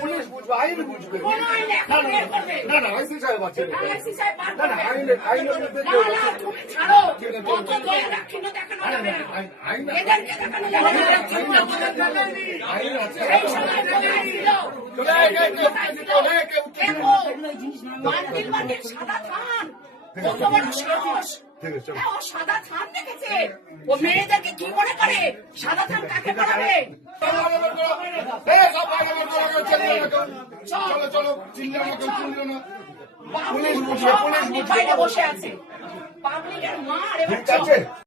Police বুঝবে, আইন বুঝবে। না না আইসি সাহেব আছে, না না আইন সাদা থান দেখেছে ও মেয়েদেরকে কি মনে করে? সাদা থান কাকে পড়াবে? চলো চলো চিনল না কেউ, চিনল না। পুলিশ বসে আছে, পাবলিকের মার এবার